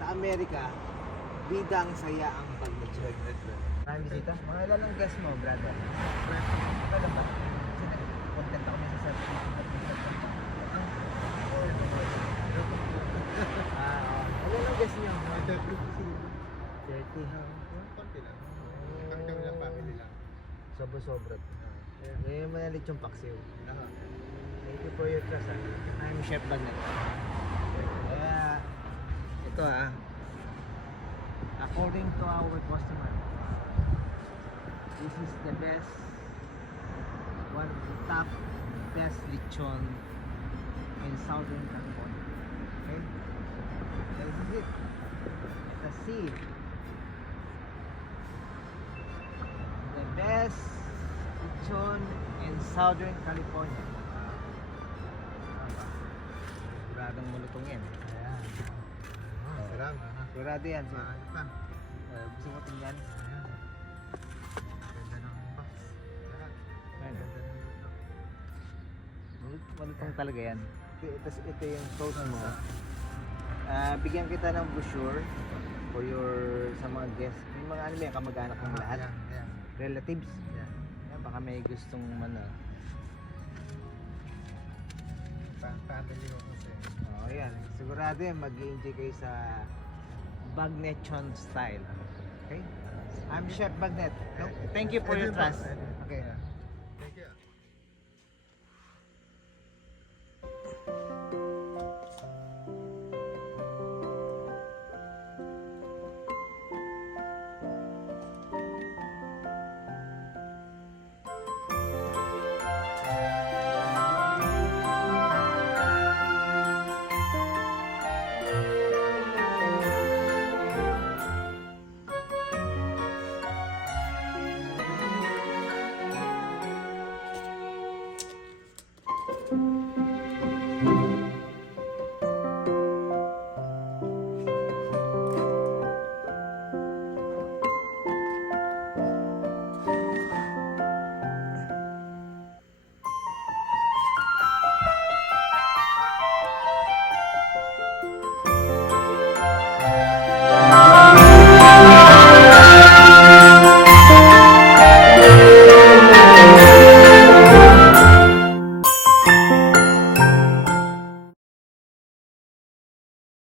Sa Amerika, bidang saya ang pag-nature. Maraming bisita? Mga ilan ang guest mo, brother? Wala ba? Kasi content ako sa ilan ang guest nyo? 30 ha? Konti lang. Kami lang, family lang. Sobra-sobra. Ngayon manalit yung paksiw. Thank you for your trust. I'm Chef Bagnet. Kaya, ito according to our customer, this is the best, one of the top best lechon in Southern California. Okay? This is it. The sea. The best lechon in Southern California. Siguradong malutong yan. Ayan. Sarap. Sigurado yan. Mahal pa. Gusto mo tingnan? Ganda ng box. Ano? Ganda ng luto. Malutong talaga yan. Ito yung sauce mo. Bigyan kita ng brochure for your sa mga guests. Yung mga ano yan, kamag-anak ng lahat. Yan. Relatives. Yan. Yan, baka may gustong Family ko kasi. yan. Sigurado yan, mag-i-enjoy kayo sa Bagnetchon style. Okay? I'm Chef Bagnet. Thank you for your trust. Okay. Thank you.